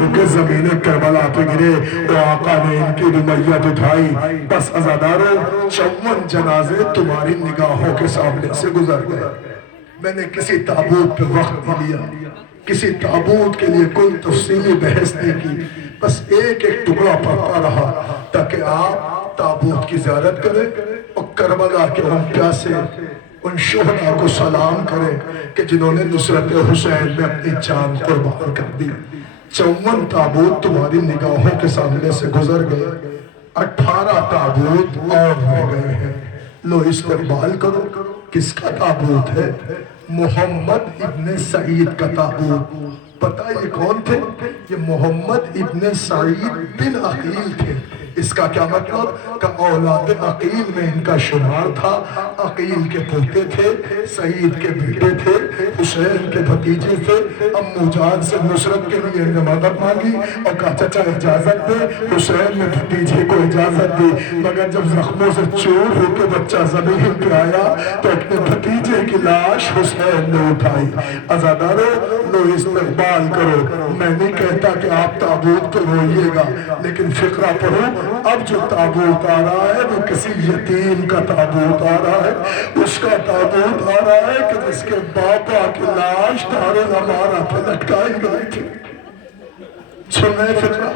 ہو کے زمین کربلا پہ گرے، تو آقا نے ان کی میت اٹھائی۔ بس عزادارو 54 جنازے تمہاری نگاہوں کے سامنے سے گزر گئے۔ میں نے کسی تابوت پہ وقت نہیں لیا، کسی تابوت کے لیے کوئی تفصیلی بحث نہیں کی، بس ایک ایک ٹکڑا پڑھتا رہا تاکہ آپ تابوت کی زیارت کریں اور کربلا کے ان پیاسے ان شہداء کو سلام کریں کہ جنہوں نے نصرت حسین میں اپنی جان قربان کر دی۔ 54 تابوت تمہاری نگاہوں کے سامنے سے گزر گئے، 18 تابوت اور رہ گئے ہیں۔ لو استقبال کرو، کس کا تابوت ہے؟ محمد ابن سعید کا تابوت۔ پتہ یہ کون تھے؟ یہ محمد ابن سعید بن عقیل تھے۔ اس کا کیا مطلب؟ کہ اولاد عقیل میں ان کا شمار تھا۔ عقیل کے پوتے تھے، سعید کے بیٹے تھے، حسین کے بھتیجے تھے۔ امو جان سے نصرت کے لیے انہیں مدد مانگی اور کہا چچا اجازت دے۔ حسین نے بھتیجے کو اجازت دی، مگر جب زخموں سے چور ہو کے بچہ زمین پہ آیا تو اپنے بھتیجے کی لاش حسین نے اٹھائی۔ عزادارو لو استقبال کرو، میں نہیں کہتا کہ آپ تابوت کو روئیے گا، لیکن فقرہ پڑھو، اب جو تابوت آ رہا ہے وہ کسی یتیم کا تابوت آ رہا ہے۔ اس کا تابوت آ رہا ہے کہ جس کے باپا کی لاش دارالامارہ پہ لٹکائی گئی تھی۔ سنیں فقرہ،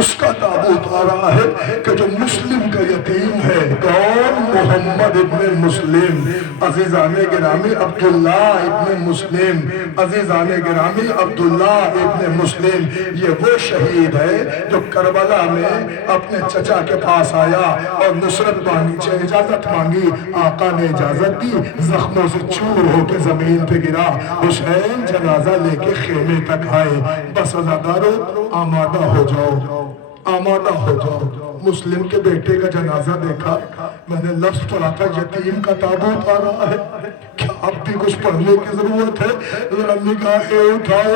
اس کا تابوت آ رہا ہے کہ جو مسلم کا یتیم ہے۔ کون؟ محمد ابن مسلم۔ عزیزان گرامی عبداللہ ابن مسلم، عزیزان گرامی عبداللہ ابن مسلم، یہ وہ شہید ہے جو کربلا میں اپنے چچا کے پاس آیا اور نصرت مانگی، اجازت مانگی، آقا نے اجازت دی، زخموں سے چور ہو کے زمین پہ گرا۔ حسین جنازہ لے کے خیمے تک آئے۔ بس عزادارو آمادہ ہو جاؤ، آمادہ ہو جاؤ۔ مسلم کے بیٹے کا جنازہ دیکھا، میں نے لفظ پڑھا تھا یتیم کا تابوت آ رہا ہے۔ کیا اب بھی کچھ پڑھنے کی ضرورت ہے؟ ذرا نگاہیں اٹھاؤ،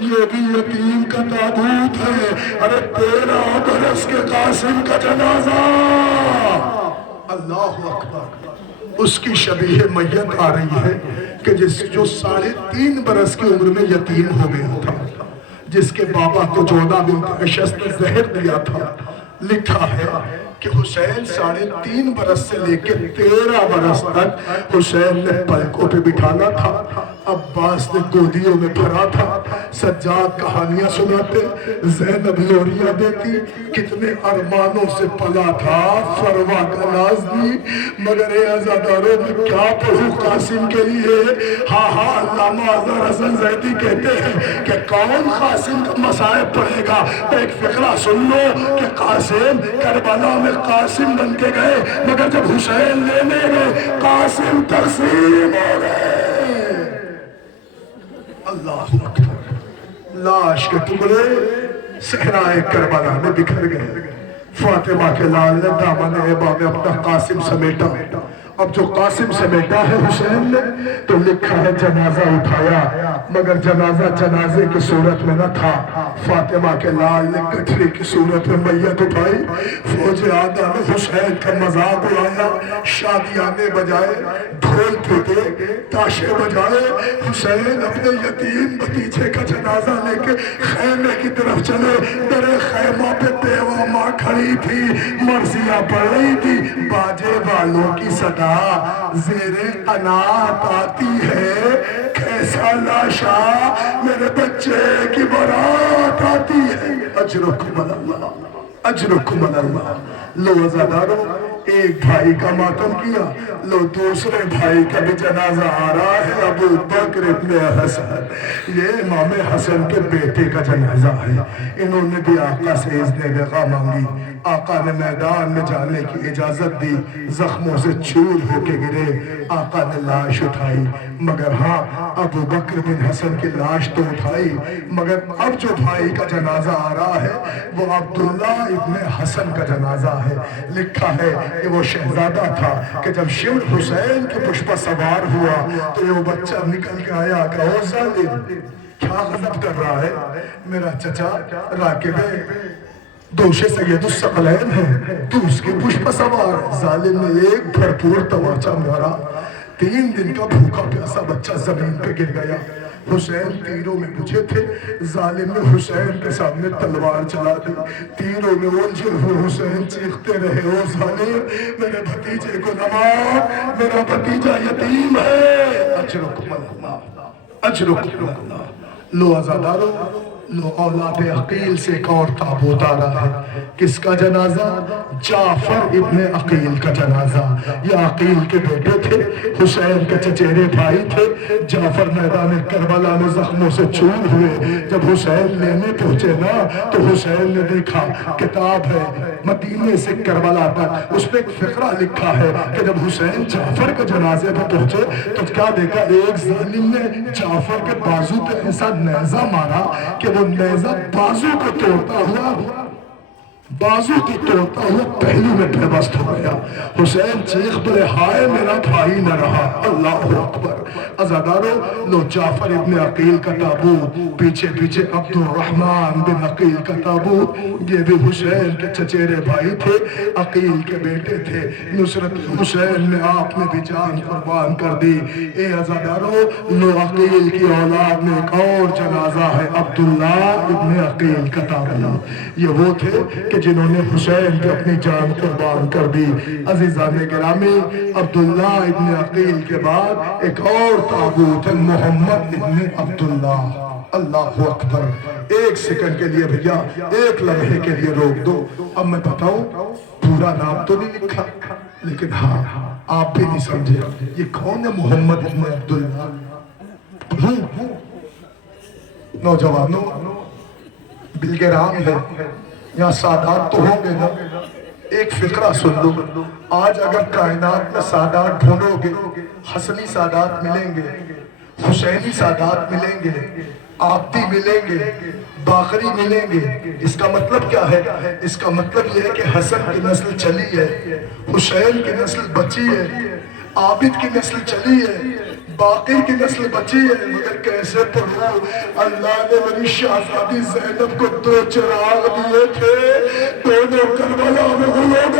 یہ بھی یتیم کا تابوت ہے۔ ارے 13 برس کے قاسم کا جنازہ، اللہ اکبر۔ اس کی شبیہ میت آ رہی ہے کہ جو 3.5 برس کی عمر میں یتیم ہو گیا تھا، جس کے بابا کو جودہ بنت اشس نے زہر دیا تھا۔ لکھا ہے کہ حسین 3.5 برس سے لے کے 13 برس تک حسین نے پلکوں پہ بٹھانا تھا، عباس نے گودیوں میں بھرا تھا، سجاد کہانیاں سناتے، زینب لوریاں دیتی، کتنے ارمانوں سے پلا تھا فروا کا نازنی۔ مگر اے عزاداروں میں کیا پڑھوں قاسم کے لیے؟ ہاں علامہ اظہر حسن زیدی کہتے ہیں کہ کون قاسم کا مصائب پڑھے گا؟ ایک فقرہ سن لو کہ قاسم کربلا میں قاسم بن کے گئے، مگر جب حسین لینے گئے قاسم تقسیم ہو گئے۔ اللہ اکبر۔ لاش کے ٹکڑے صحرائے کربلا میں بکھر گئے۔ فاطمہ کے لال نے دامن ہبہ میں اپنا قاسم سمیٹا۔ اب جو قاسم سمیٹا ہے حسین نے تو لکھا ہے جنازہ اٹھایا، مگر جنازہ جنازے کی صورت میں نہ تھا۔ فاطمہ کے لال نے گٹھری کی صورت میں میت اٹھائی، فوج آدھا نے حسین کا مذاق اڑایا، شادیانے بجائے، ڈھول پیٹے، تاشے بجائے۔ حسین اپنے یتیم بھتیجے کا جنازہ لے کے خیمے کی طرف چلے۔ درے خیمہ پہ بیوہ ماں کھڑی تھی، مرثیہ پڑھ رہی تھی، باجے والوں کی صدا زیر قناعت آتی ہے، کیسا لاشا میرے بچے کی برات آتی ہے۔ اجرکم اللہ، اجرکم اللہ۔ لو عزادارو ایک بھائی کا ماتم کیا، لو دوسرے بھائی کا بھی جنازہ آ رہا ہے، ابو بکر ابن حسن، یہ امام حسن کے بیٹے کا جنازہ ہے۔ انہوں نے بھی آقا سے اذن بقا مانگی، آقا نے میدان میں جانے کی اجازت دی، زخموں سے چور ہو کے گرے، آقا نے لاش اٹھائی، مگر ہاں ابو بکر بن حسن کی لاش تو اٹھائی، مگر اب جو بھائی کا جنازہ آ رہا ہے وہ عبداللہ ابن حسن کا جنازہ ہے۔ لکھا ہے کہ وہ شہزادہ تھا کہ جب شمر حسین کے پشپہ سوار ہوا تو یہ بچہ نکل کے آیا کہ او ظالم کیا غضب کر رہا ہے، میرا چچا راکب دوش سید الثقلین ہے، تو اس کے پشپہ سوار۔ ظالم نے ایک بھرپور تماچا مارا، 3 دن کا بھوکا پیاسا بچہ زمین پہ گر گیا۔ حسین تیروں میں بجھے تھے، ظالم نے حسین کے سامنے تلوار چلا دی، تیروں میں الجھے ہوئے حسین چیختے رہے، او ظالم میرے بھتیجے کو نواز، میرا بھتیجا یتیم ہے، اجرکم اللہ اجرکم اللہ۔ لو عزادارو، لو اولاد عقیل سے ایک اور تابوت آ رہا ہے، کس کا جنازہ؟ جعفر ابن عقیل کا جنازہ۔ یہ عقیل کے بیٹے تھے، حسین کے چچیرے بھائی تھے۔ جعفر میدان کربلا میں زخموں سے چور ہوئے، جب حسین لینے پہنچے نا تو حسین نے دیکھا کتاب ہے مدینے سے کربلا تک، اس پہ ایک فقرہ لکھا ہے کہ جب حسین جعفر کے جنازے پہ پہنچے تو کیا دیکھا؟ ایک ظالم نے جعفر کے بازو پہ ایسا نیزہ مارا کہ وہ نیزہ بازو کو توڑتا ہوا پہلو میں پیوست ہو گیا۔ حسین چیخ پڑے، ہائے میرا بھائی نہ رہا، اللہ اکبر۔ عزادارو، لو جعفر ابن عقیل کا تابوت، پیچھے پیچھے عبد الرحمن بن عقیل کا تابوت، یہ بھی حسین کے چچیرے بھائی تھے، عقیل کے بیٹے تھے۔ نصرت حسین میں آپ نے بھی جان قربان کر دی۔ اے عزادارو، لو عقیل کی اولاد میں ایک اور جنازہ ہے، عبداللہ ابن عقیل کا تابوت۔ یہ وہ تھے کہ جنہوں نے حسین پہ اپنی جان قربان کر دی۔ عزیزان گرامی، عبداللہ ابن عقیل کے بعد ایک اور تابوت ہے، محمد ابن عبداللہ۔ اللہ اکبر۔ ایک سیکنڈ کے لیے بھیا، ایک لمحے کے لیے روک دو۔ اب میں بتاؤں، پورا نام تو نہیں لکھا، لیکن ہاں آپ بھی نہیں سمجھے یہ کون ہے محمد ابن عبداللہ؟ نوجوانوں، بلگرام ہے، یہاں سادات تو ہوں گے نا؟ ایک فقرہ سن لو، آج اگر کائنات میں سادات ڈھونڈو گے، حسنی سادات ملیں گے، حسینی سادات ملیں گے، آبدی ملیں گے، باقری ملیں گے۔ اس کا مطلب کیا ہے؟ اس کا مطلب یہ ہے کہ حسن کی نسل چلی ہے، حسین کی نسل بچی ہے، عابد کی نسل چلی ہے، باقر کی نسل بچی ہے۔ مگر کیسے پڑھو؟ اللہ نے میری شہزادی زینب کو 2 چراغ دیے تھے، دونوں کربلا میں غلو